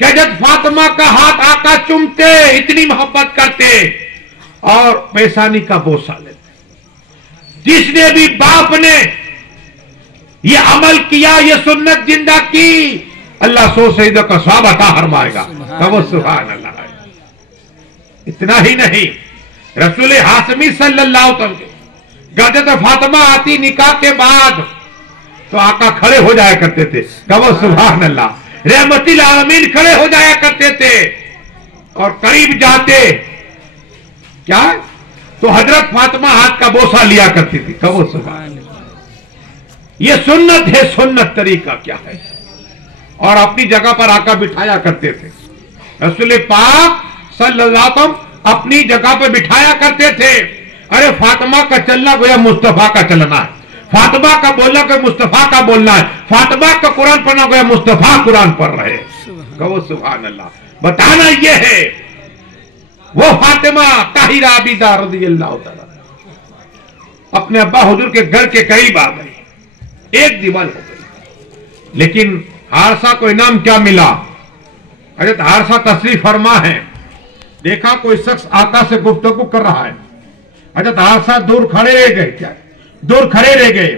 کہ حضرت فاطمہ کا ہاتھ آقا چومتے، اتنی محبت کرتے اور پیشانی کا بوسہ لیتے. جس نے بھی باپ نے یہ عمل کیا، یہ سنت زندہ کی، اللہ 100 شہیدوں کا ثواب عطا فرمائے گا. تو سبحان اللہ. اتنا ہی نہیں، رسول ہاشمی صلی اللہ علیہ وسلم کے حضرت فاطمہ آتی نکاح کے بعد تو آقا کھڑے ہو جایا کرتے تھے. کہو سبحان اللہ. رحمت العالمین کھڑے ہو جایا کرتے تھے اور قریب جاتے کیا تو حضرت فاطمہ ہاتھ کا بوسہ لیا کرتی تھی. کہو سبحان اللہ. یہ سنت ہے. سنت طریقہ کیا ہے؟ اور اپنی جگہ پر آقا بٹھایا کرتے تھے. رسول پاک صلی اللہ علیہ وسلم اپنی جگہ پہ بٹھایا کرتے تھے. ارے فاطمہ کا چلنا گویا مصطفیٰ کا چلنا ہے، فاطمہ کا بولنا کوئی مصطفیٰ کا بولنا ہے، فاطمہ کا قرآن پڑھنا گویا مصطفیٰ قرآن پڑھ رہے. کہو سبحان اللہ. بتانا یہ ہے وہ فاطمہ طاہرہ عابدہ رضی اللہ تعالیٰ اپنے ابا حضور کے گھر کے قریب آ گئی. ایک دیوال ہو گئی. لیکن حارثہ کو انعام کیا ملا؟ حضرت حارثہ تشریف فرما ہے. دیکھا کوئی شخص آقا سے گفتگو کر رہا ہے. حضرت حارثہ دور کھڑے رہ گئے. کیا دور کھڑے رہ گئے.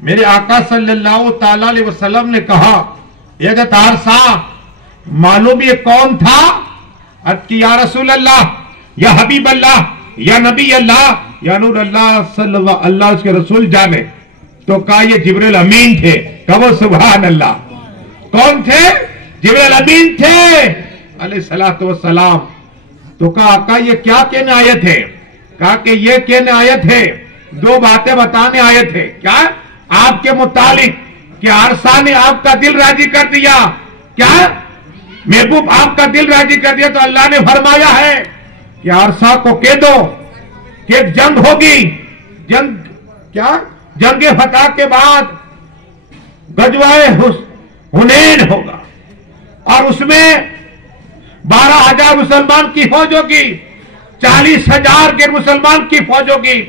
میرے آقا صلی اللہ تعالی علیہ وسلم نے کہا حضرت حارثہ معلوم یہ کون تھا؟ کہ یا رسول اللہ، یا حبیب اللہ، یا نبی اللہ، یا نور اللہ صلی اللہ اس کے رسول جانے. تو کہا یہ جبریل امین تھے. کہو سبحان اللہ. کون تھے؟ جبریل امین تھے علیہ الصلوۃ والسلام. تو کہا آقا یہ کیا کہنے آئے تھے؟ کہا کہ یہ کہنے آئے تھے، دو باتیں بتانے آئے تھے. کیا؟ آپ کے متعلق کہ حارثہ نے آپ کا دل راضی کر دیا. کیا محبوب آپ کا دل راضی کر دیا. تو اللہ نے فرمایا ہے کہ حارثہ کو کہہ دو کہ ایک جنگ ہوگی. جنگ کیا؟ جنگ فتح کے بعد غزوہ حنین ہوگا اور اس میں 12,000 مسلمان کی فوج ہوگی، 40,000 غیر مسلمان کی فوج ہوگی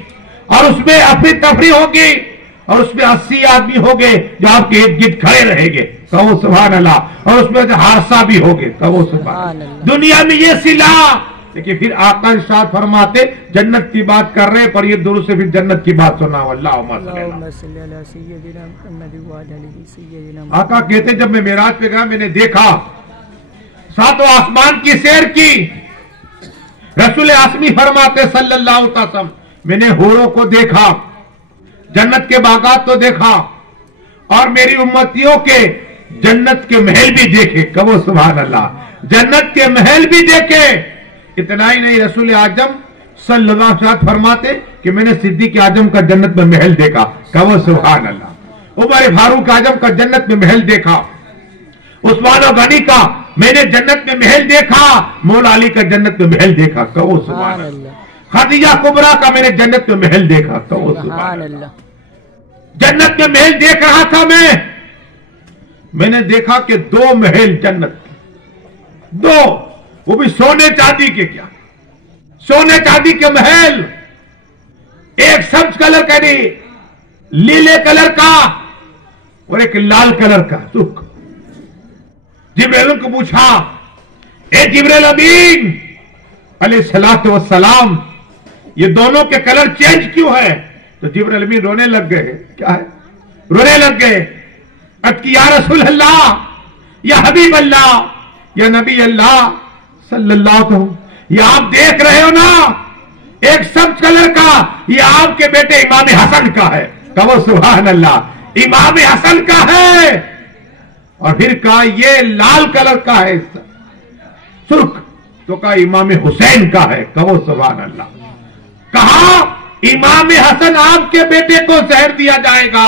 اور اس میں افراتفری ہوگی اور اس میں 80 آدمی ہوگے جو آپ کے ارد گرد کھڑے رہیں گے. کہو سبحان اللہ. اور اس میں حارثہ بھی ہوگے. کہو سبحان اللہ. دنیا میں یہ سلا. لیکن پھر آقا ارشاد فرماتے جنت کی بات کر رہے پر یہ دور سے پھر جنت کی بات سنا. اللہم صلی علی سیدنا محمد وعلی آلہ سیدنا محمد. آقا کہتے جب میں معراج پہ گیا میں نے دیکھا 7 آسمان کی سیر کی. رسول ہاشمی فرماتے صلی اللہ علیہ وسلم میں نے حوروں کو دیکھا، جنت کے باغات تو دیکھا اور میری امتیوں کے جنت کے محل بھی دیکھے. کہو سبحان اللہ. جنت کے محل بھی دیکھے. اتنا ہی نہیں، رسول اعظم صلی اللہ علیہ وسلم فرماتے کہ میں نے صدیق اعظم کا جنت میں محل دیکھا. کہو سبحان اللہ. عمر فاروق اعظم کا جنت میں محل دیکھا. عثمان غنی کا میں نے جنت میں محل دیکھا. مولا علی کا جنت میں محل دیکھا. کہو سبحان اللہ. خدیجہ کبریٰ کا میں نے جنت میں محل دیکھا. کہو سبحان اللہ. جنت میں محل دیکھ رہا تھا میں نے دیکھا کہ 2 محل جنت کے، 2 وہ بھی سونے چاندی کے. کیا سونے چاندی کے محل. ایک سبز کلر کا نہیں، لیلے کلر کا اور ایک لال کلر کا. جبریل کو پوچھا اے جبریل امین علیہ الصلوۃ والسلام یہ دونوں کے کلر چینج کیوں ہے؟ تو جبریل امین رونے لگ گئے. کیا ہے؟ رونے لگ گئے. یا رسول اللہ، یا حبیب اللہ، یا نبی اللہ صلی اللہ علیہ وسلم یہ آپ دیکھ رہے ہو نا ایک سبز کلر کا، یہ آپ کے بیٹے امام حسن کا ہے. کہو سبحان اللہ. امام حسن کا ہے. اور پھر کہا یہ لال کلر کا ہے سرخ، تو کہا امام حسین کا ہے. کہو سبحان اللہ. کہا امام حسن آپ کے بیٹے کو زہر دیا جائے گا،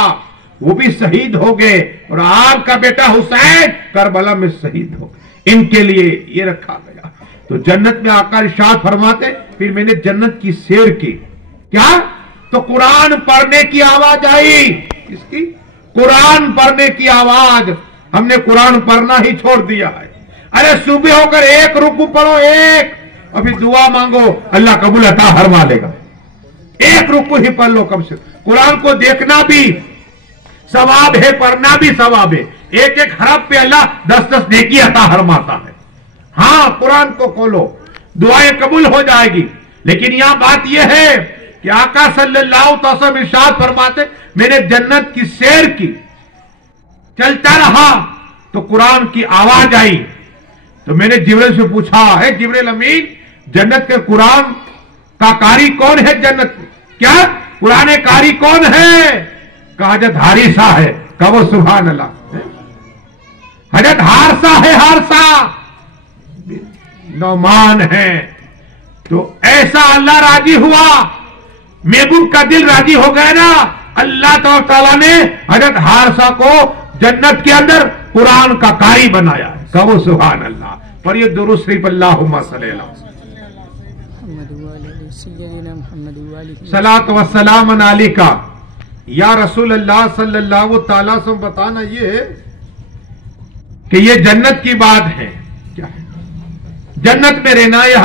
وہ بھی شہید ہو گئے اور آپ کا بیٹا حسین کربلا میں شہید ہو گئے. ان کے لیے یہ رکھا گیا. تو جنت میں آقا ارشاد فرماتے پھر میں نے جنت کی سیر کی. کیا؟ تو قرآن پڑھنے کی آواز آئی. کس کی؟ قرآن پڑھنے کی آواز. ہم نے قرآن پڑھنا ہی چھوڑ دیا ہے. ارے صبح ہو کر ایک رکوع پڑھو، ایک، اور پھر دعا مانگو اللہ قبول عطا فرما لے گا. ایک رکوع ہی پڑھ لو کم سے. قرآن کو دیکھنا بھی ثواب ہے، پڑھنا بھی ثواب ہے. ایک ایک حرف پہ اللہ 10 نیکی عطا فرماتا ہے. ہاں قرآن کو کھولو، دعائیں قبول ہو جائے گی. لیکن یہاں بات یہ ہے کہ آقا صلی اللہ علیہ وسلم ارشاد فرماتے میں نے جنت کی سیر کی، چلتا رہا تو قرآن کی آواز آئی. تو میں نے جبریل سے پوچھا، ہے جبریل امین جنت کے قرآن کا قاری کون ہے؟ جنت کیا قرآن قاری کون ہے؟ کہا حضرت حارثہ ہے. کہو سبحان اللہ. حضرت حارثہ ہے، حارثہ نعمان ہے. تو ایسا اللہ راضی ہوا، محبوب کا دل راضی ہو گیا نا. اللہ تعالیٰ نے حضرت حارثہ کو جنت کے اندر قرآن کا قاری بنایا. کہو سبحان اللہ. پر یہ درود شریف اللہم صلی اللہ صلاۃ و سلام علیکہ یا رسول اللہ صلی اللہ تعالی وسلم. بتانا یہ کہ یہ جنت کی بات ہے. کیا ہے؟ جنت میں رہنا یہ ہم